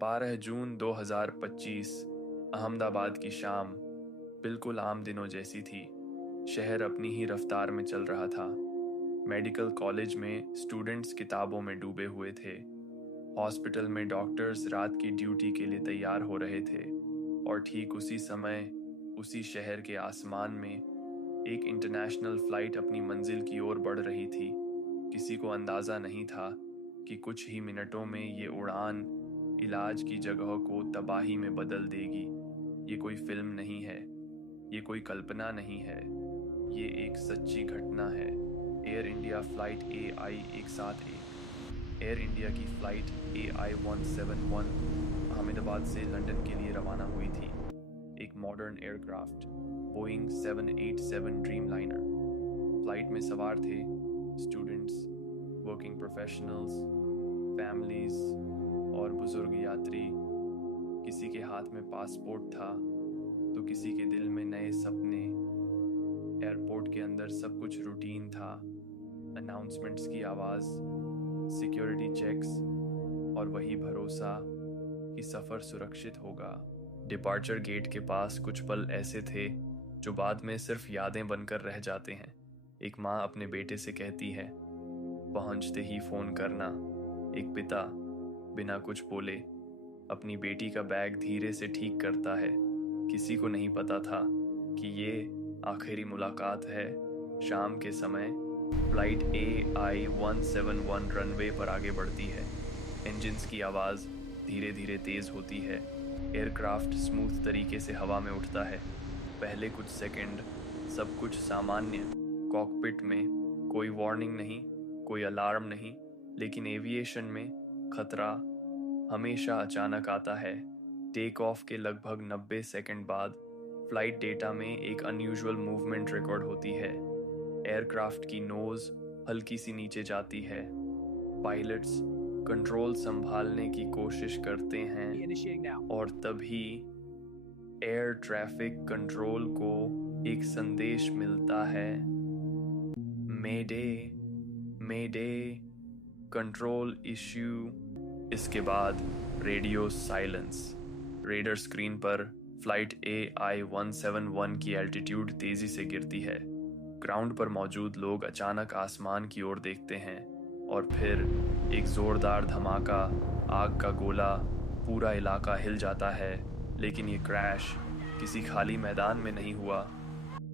12 जून 2025 अहमदाबाद की शाम बिल्कुल आम दिनों जैसी थी। शहर अपनी ही रफ्तार में चल रहा था। मेडिकल कॉलेज में स्टूडेंट्स किताबों में डूबे हुए थे। हॉस्पिटल में डॉक्टर्स रात की ड्यूटी के लिए तैयार हो रहे थे। और ठीक उसी समय उसी शहर के आसमान में एक इंटरनेशनल फ्लाइट अपनी मंजिल की ओर बढ़ रही थी। किसी को अंदाज़ा नहीं था कि कुछ ही मिनटों में ये उड़ान इलाज की जगह को तबाही में बदल देगी। ये कोई फिल्म नहीं है, ये कोई कल्पना नहीं है, ये एक सच्ची घटना है। Air India flight AI-171 air India की फ्लाइट AI-171 अहमदाबाद से लंदन के लिए रवाना हुई थी। एक modern aircraft Boeing 787 Dreamliner. Flight में सवार थे स्टूडेंट्स, वर्किंग प्रोफेशनल्स, फैमिलीज और बुजुर्ग यात्री। किसी के हाथ में पासपोर्ट था तो किसी के दिल में नए सपने। एयरपोर्ट के अंदर सब कुछ रूटीन था। अनाउंसमेंट्स की आवाज़, सिक्योरिटी चेक्स और वही भरोसा कि सफ़र सुरक्षित होगा। डिपार्चर गेट के पास कुछ पल ऐसे थे जो बाद में सिर्फ यादें बनकर रह जाते हैं। एक माँ अपने बेटे से कहती है, पहुंचते ही फ़ोन करना। एक पिता बिना कुछ बोले अपनी बेटी का बैग धीरे से ठीक करता है। किसी को नहीं पता था कि ये आखिरी मुलाकात है। शाम के समय फ्लाइट AI-171 रनवे पर आगे बढ़ती है। इंजन्स की आवाज़ धीरे धीरे तेज़ होती है। एयरक्राफ्ट स्मूथ तरीके से हवा में उठता है। पहले कुछ सेकंड सब कुछ सामान्य। कॉकपिट में कोई वार्निंग नहीं, कोई अलार्म नहीं, लेकिन एविएशन में खतरा हमेशा अचानक आता है। टेक ऑफ के लगभग 90 सेकंड बाद फ्लाइट डेटा में एक अनयूजुअल मूवमेंट रिकॉर्ड होती है। एयरक्राफ्ट की नोज हल्की सी नीचे जाती है। पायलट्स कंट्रोल संभालने की कोशिश करते हैं और तभी एयर ट्रैफिक कंट्रोल को एक संदेश मिलता है, मेडे मेडे, कंट्रोल इश्यू। इसके बाद रेडियो साइलेंस। रेडर स्क्रीन पर फ्लाइट AI-171 की एल्टीट्यूड तेजी से गिरती है। ग्राउंड पर मौजूद लोग अचानक आसमान की ओर देखते हैं और फिर एक जोरदार धमाका, आग का गोला, पूरा इलाका हिल जाता है। लेकिन ये क्रैश किसी खाली मैदान में नहीं हुआ।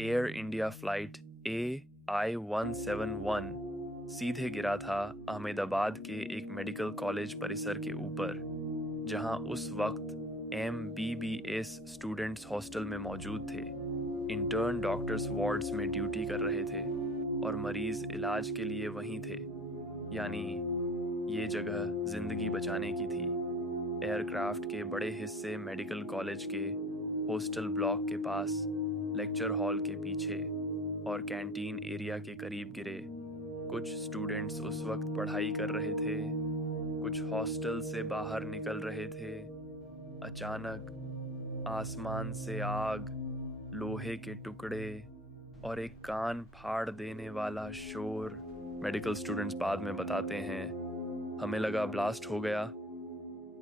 एयर इंडिया फ्लाइट AI-171 सीधे गिरा था अहमदाबाद के एक मेडिकल कॉलेज परिसर के ऊपर, जहां उस वक्त MBBS स्टूडेंट्स हॉस्टल में मौजूद थे। इंटर्न डॉक्टर्स वार्ड्स में ड्यूटी कर रहे थे और मरीज इलाज के लिए वहीं थे। यानी ये जगह जिंदगी बचाने की थी। एयरक्राफ्ट के बड़े हिस्से मेडिकल कॉलेज के हॉस्टल ब्लॉक के पास, लेक्चर हॉल के पीछे और कैंटीन एरिया के करीब गिरे। कुछ स्टूडेंट्स उस वक्त पढ़ाई कर रहे थे, कुछ हॉस्टल से बाहर निकल रहे थे। अचानक आसमान से आग, लोहे के टुकड़े और एक कान फाड़ देने वाला शोर। मेडिकल स्टूडेंट्स बाद में बताते हैं, हमें लगा ब्लास्ट हो गया।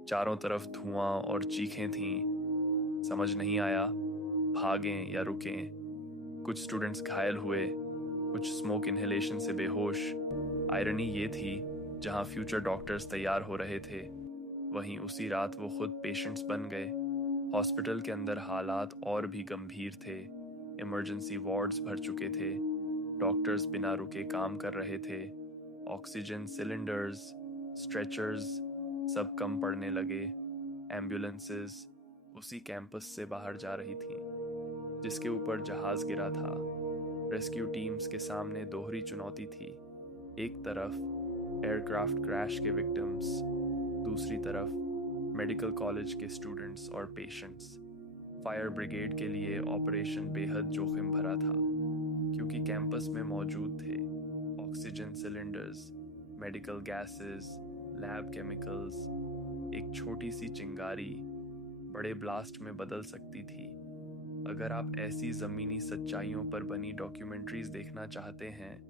चारों तरफ धुआं और चीखें थीं। समझ नहीं आया भागें या रुकें। कुछ स्टूडेंट्स घायल हुए, कुछ स्मोक इनहेलेशन से बेहोश। आयरनी ये थी, जहां फ्यूचर डॉक्टर्स तैयार हो रहे थे, वहीं उसी रात वो खुद पेशेंट्स बन गए। हॉस्पिटल के अंदर हालात और भी गंभीर थे। इमरजेंसी वार्ड्स भर चुके थे। डॉक्टर्स बिना रुके काम कर रहे थे। ऑक्सीजन सिलेंडर्स, स्ट्रेचर्स सब कम पड़ने लगे। एम्बुलेंसेस उसी कैंपस से बाहर जा रही थीं जिसके ऊपर जहाज गिरा था। रेस्क्यू टीम्स के सामने दोहरी चुनौती थी। एक तरफ एयरक्राफ्ट क्रैश के विक्टिम्स, दूसरी तरफ मेडिकल कॉलेज के स्टूडेंट्स और पेशेंट्स। फायर ब्रिगेड के लिए ऑपरेशन बेहद जोखिम भरा था, क्योंकि कैंपस में मौजूद थे oxygen cylinders, medical gases, lab chemicals. एक छोटी सी चिंगारी बड़े ब्लास्ट में बदल सकती थी। अगर आप ऐसी ज़मीनी सच्चाइयों पर बनी डॉक्यूमेंट्रीज देखना चाहते हैं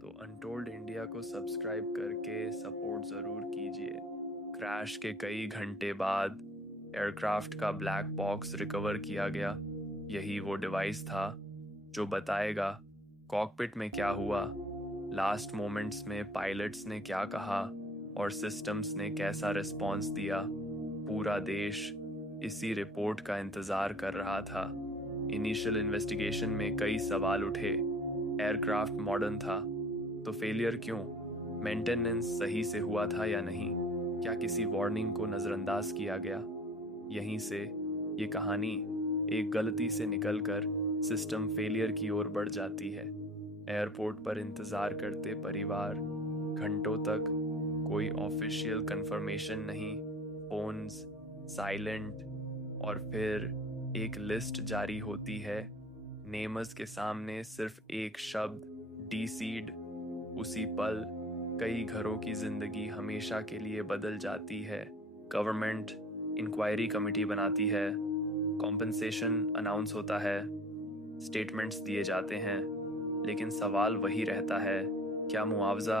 तो अनटोल्ड इंडिया को सब्सक्राइब करके सपोर्ट ज़रूर कीजिए। क्रैश के कई घंटे बाद एयरक्राफ्ट का ब्लैक बॉक्स रिकवर किया गया। यही वो डिवाइस था जो बताएगा कॉकपिट में क्या हुआ, लास्ट मोमेंट्स में पायलट्स ने क्या कहा और सिस्टम्स ने कैसा रिस्पॉन्स दिया। पूरा देश इसी रिपोर्ट का इंतज़ार कर रहा था। इनिशियल इन्वेस्टिगेशन में कई सवाल उठे। एयरक्राफ्ट मॉडर्न था तो फेलियर क्यों? मेंटेनेंस सही से हुआ था या नहीं? क्या किसी वार्निंग को नज़रअंदाज किया गया? यहीं से ये कहानी एक गलती से निकलकर सिस्टम फेलियर की ओर बढ़ जाती है। एयरपोर्ट पर इंतज़ार करते परिवार, घंटों तक कोई ऑफिशियल कंफर्मेशन नहीं, फोन्स साइलेंट, और फिर एक लिस्ट जारी होती है। नेमर्स के सामने सिर्फ एक शब्द, डीसीड। उसी पल कई घरों की जिंदगी हमेशा के लिए बदल जाती है। गवर्नमेंट इंक्वायरी कमेटी बनाती है, कॉम्पनसेशन अनाउंस होता है, स्टेटमेंट्स दिए जाते हैं, लेकिन सवाल वही रहता है, क्या मुआवजा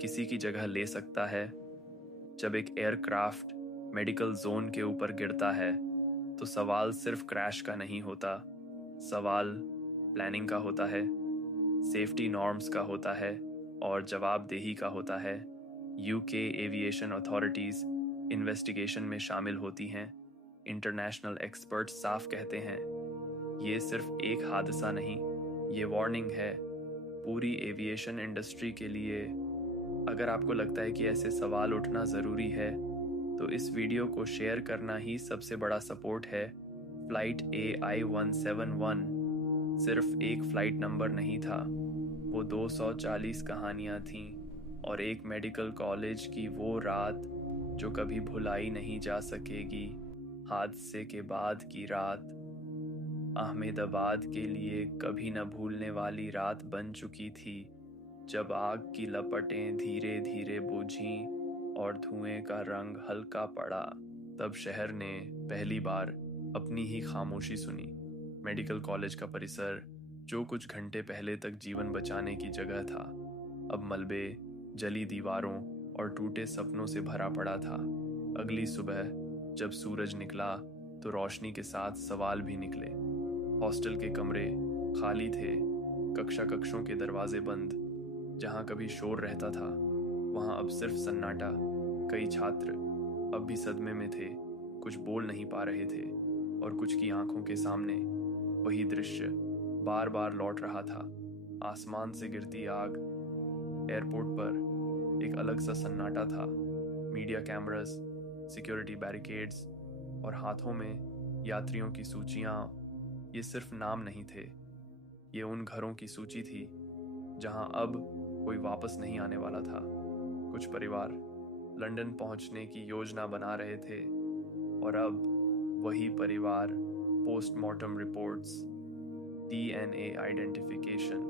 किसी की जगह ले सकता है? जब एक एयरक्राफ्ट मेडिकल जोन के ऊपर गिरता है तो सवाल सिर्फ क्रैश का नहीं होता, सवाल प्लानिंग का होता है, सेफ्टी नॉर्म्स का होता है और जवाबदेही का होता है। यूके एविएशन अथॉरिटीज़ इन्वेस्टिगेशन में शामिल होती हैं। इंटरनेशनल एक्सपर्ट्स साफ कहते हैं, ये सिर्फ एक हादसा नहीं, ये वार्निंग है पूरी एविएशन इंडस्ट्री के लिए। अगर आपको लगता है कि ऐसे सवाल उठना ज़रूरी है तो इस वीडियो को शेयर करना ही सबसे बड़ा सपोर्ट है। फ्लाइट AI-171 सिर्फ एक फ्लाइट नंबर नहीं था, वो 240 कहानियाँ थीं और एक मेडिकल कॉलेज की वो रात जो कभी भुलाई नहीं जा सकेगी। हादसे के बाद की रात अहमदाबाद के लिए कभी न भूलने वाली रात बन चुकी थी, जब आग की लपटें धीरे धीरे बुझीं और धुएं का रंग हल्का पड़ा। तब शहर ने पहली बार अपनी ही खामोशी सुनी। मेडिकल कॉलेज का परिसर, जो कुछ घंटे पहले तक जीवन बचाने की जगह था, अब मलबे, जली दीवारों और टूटे सपनों से भरा पड़ा था। अगली सुबह जब सूरज निकला तो रोशनी के साथ सवाल भी निकले। हॉस्टल के कमरे खाली थे, कक्षों के दरवाजे बंद। जहाँ कभी शोर रहता था वहाँ अब सिर्फ सन्नाटा। कई छात्र अब भी सदमे में थे, कुछ बोल नहीं पा रहे थे और कुछ की आंखों के सामने वही दृश्य बार बार लौट रहा था। आसमान से गिरती आग। एयरपोर्ट पर एक अलग सा सन्नाटा था। मीडिया कैमरास, सिक्योरिटी बैरिकेड्स और हाथों में यात्रियों की सूचियाँ। ये सिर्फ नाम नहीं थे, ये उन घरों की सूची थी जहां अब कोई वापस नहीं आने वाला था। कुछ परिवार लंदन पहुंचने की योजना बना रहे थे और अब वही परिवार पोस्टमार्टम रिपोर्ट्स, DNA आइडेंटिफिकेशन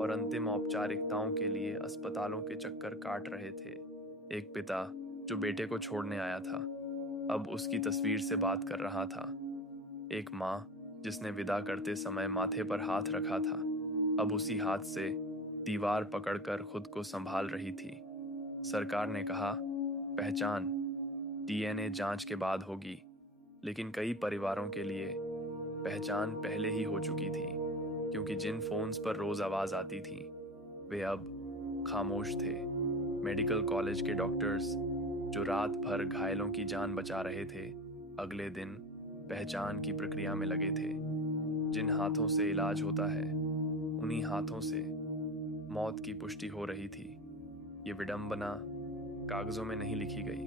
और अंतिम औपचारिकताओं के लिए अस्पतालों के चक्कर काट रहे थे। एक पिता जो बेटे को छोड़ने आया था अब उसकी तस्वीर से बात कर रहा था। एक माँ जिसने विदा करते समय माथे पर हाथ रखा था अब उसी हाथ से दीवार पकड़कर खुद को संभाल रही थी। सरकार ने कहा, पहचान DNA जांच के बाद होगी, लेकिन कई परिवारों के लिए पहचान पहले ही हो चुकी थी, क्योंकि जिन फोन्स पर रोज आवाज आती थी वे अब खामोश थे। मेडिकल कॉलेज के डॉक्टर्स जो रात भर घायलों की जान बचा रहे थे अगले दिन पहचान की प्रक्रिया में लगे थे। जिन हाथों से इलाज होता है उन्हीं हाथों से मौत की पुष्टि हो रही थी। ये विडंबना कागजों में नहीं लिखी गई,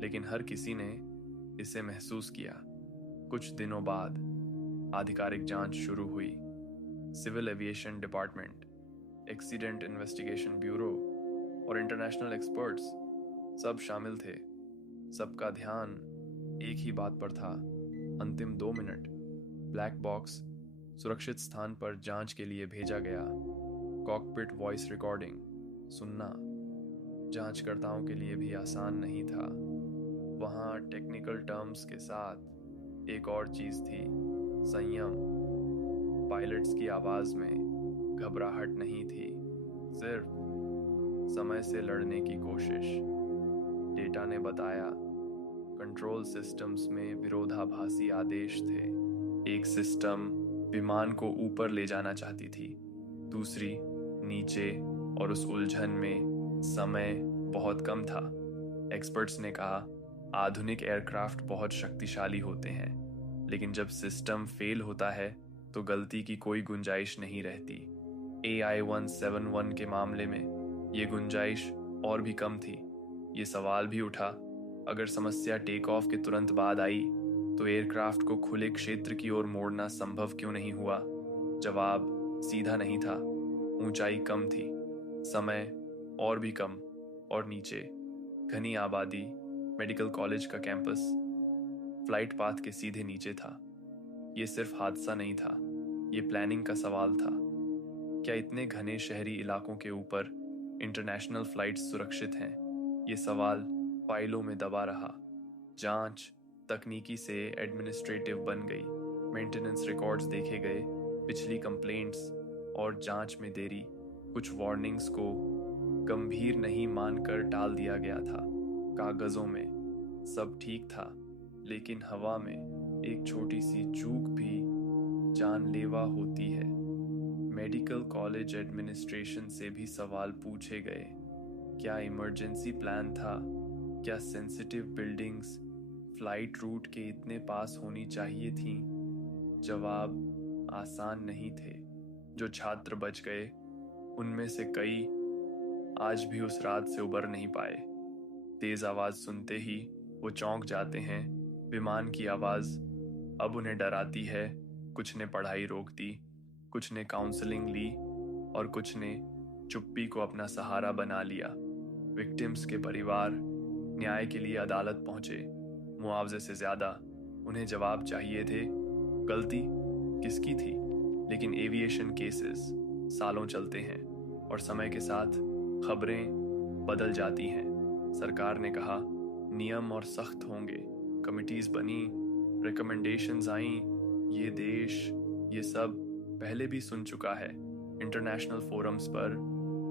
लेकिन हर किसी ने इसे महसूस किया। कुछ दिनों बाद आधिकारिक जांच शुरू हुई। Civil aviation department, accident investigation bureau और इंटरनेशनल एक्सपर्ट्स सब शामिल थे। सबका ध्यान एक ही बात पर था, अंतिम 2 मिनट। ब्लैक बॉक्स सुरक्षित स्थान पर जांच के लिए भेजा गया। कॉकपिट वॉइस रिकॉर्डिंग सुनना जांचकर्ताओं के लिए भी आसान नहीं था। वहाँ टेक्निकल टर्म्स के साथ एक और चीज़ थी, संयम। पायलट्स की आवाज़ में घबराहट नहीं थी, सिर्फ समय से लड़ने की कोशिश। डेटा ने बताया कंट्रोल सिस्टम्स में विरोधाभासी आदेश थे। एक सिस्टम विमान को ऊपर ले जाना चाहती थी, दूसरी नीचे, और उस उलझन में समय बहुत कम था। एक्सपर्ट्स ने कहा आधुनिक एयरक्राफ्ट बहुत शक्तिशाली होते हैं, लेकिन जब सिस्टम फेल होता है तो गलती की कोई गुंजाइश नहीं रहती। AI-171 के मामले में ये गुंजाइश और भी कम थी। ये सवाल भी उठा, अगर समस्या टेक ऑफ के तुरंत बाद आई तो एयरक्राफ्ट को खुले क्षेत्र की ओर मोड़ना संभव क्यों नहीं हुआ? जवाब सीधा नहीं था। ऊंचाई कम थी, समय और भी कम, और नीचे घनी आबादी, मेडिकल कॉलेज का कैंपस फ्लाइट पाथ के सीधे नीचे था। ये सिर्फ हादसा नहीं था, ये प्लानिंग का सवाल था। क्या इतने घने शहरी इलाकों के ऊपर इंटरनेशनल फ्लाइट्स सुरक्षित हैं? ये सवाल फाइलों में दबा रहा। जांच तकनीकी से एडमिनिस्ट्रेटिव बन गई। मेंटेनेंस रिकॉर्ड्स देखे गए, पिछली कंप्लेंट्स और जांच में देरी, कुछ वार्निंग्स को गंभीर नहीं मानकर टाल दिया गया था। कागजों में सब ठीक था, लेकिन हवा में एक छोटी सी चूक भी जानलेवा होती है। मेडिकल कॉलेज एडमिनिस्ट्रेशन से भी सवाल पूछे गए। क्या इमरजेंसी प्लान था? क्या सेंसिटिव बिल्डिंग्स फ्लाइट रूट के इतने पास होनी चाहिए थी? जवाब आसान नहीं थे। जो छात्र बच गए उनमें से कई आज भी उस रात से उबर नहीं पाए। तेज आवाज सुनते ही वो चौंक जाते हैं। विमान की आवाज अब उन्हें डराती है। कुछ ने पढ़ाई रोक दी, कुछ ने काउंसलिंग ली, और कुछ ने चुप्पी को अपना सहारा बना लिया। विक्टिम्स के परिवार न्याय के लिए अदालत पहुंचे। मुआवजे से ज्यादा उन्हें जवाब चाहिए थे। गलती किसकी थी? लेकिन एविएशन केसेस सालों चलते हैं और समय के साथ खबरें बदल जाती हैं। सरकार ने कहा नियम और सख्त होंगे, कमिटीज बनी, रिकमेंडेशंस आईं। ये देश ये सब पहले भी सुन चुका है। इंटरनेशनल फोरम्स पर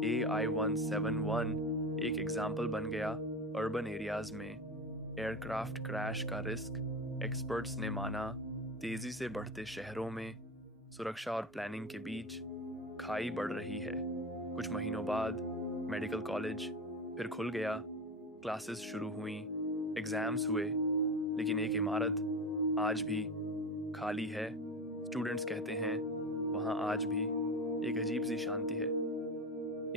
AI-171 एक एग्जाम्पल बन गया। अर्बन एरियाज में एयरक्राफ्ट क्रैश का रिस्क एक्सपर्ट्स ने माना। तेजी से बढ़ते शहरों में सुरक्षा और प्लानिंग के बीच खाई बढ़ रही है। कुछ महीनों बाद मेडिकल कॉलेज फिर खुल गया, क्लासेस शुरू हुई, एग्जाम्स हुए, लेकिन एक इमारत आज भी खाली है। स्टूडेंट्स कहते हैं वहाँ आज भी एक अजीब सी शांति है।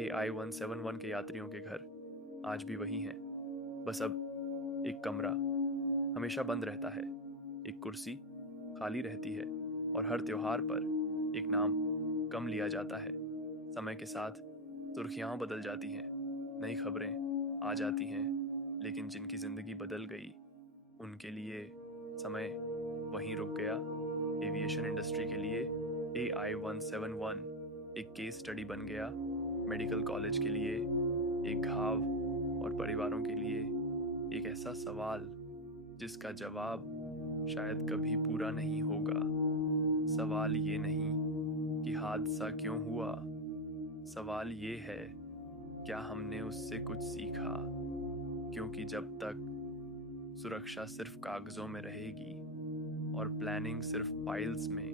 AI-171 के यात्रियों के घर आज भी वही हैं, बस अब एक कमरा हमेशा बंद रहता है, एक कुर्सी खाली रहती है, और हर त्योहार पर एक नाम कम लिया जाता है। समय के साथ सुर्खियाँ बदल जाती हैं, नई खबरें आ जाती हैं, लेकिन जिनकी ज़िंदगी बदल गई उनके लिए समय वहीं रुक गया। एविएशन इंडस्ट्री के लिए AI-171 एक केस स्टडी बन गया, मेडिकल कॉलेज के लिए एक घाव, और परिवारों के लिए एक ऐसा सवाल जिसका जवाब शायद कभी पूरा नहीं होगा। सवाल ये नहीं कि हादसा क्यों हुआ, सवाल ये है क्या हमने उससे कुछ सीखा? क्योंकि जब तक सुरक्षा सिर्फ कागजों में रहेगी और प्लानिंग सिर्फ फाइल्स में,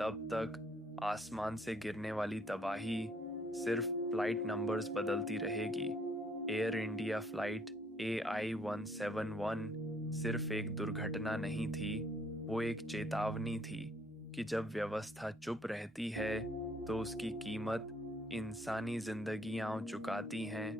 तब तक आसमान से गिरने वाली तबाही सिर्फ फ्लाइट नंबर्स बदलती रहेगी। एयर इंडिया फ्लाइट AI-171 सिर्फ एक दुर्घटना नहीं थी, वो एक चेतावनी थी कि जब व्यवस्था चुप रहती है तो उसकी कीमत इंसानी जिंदगियां चुकाती हैं।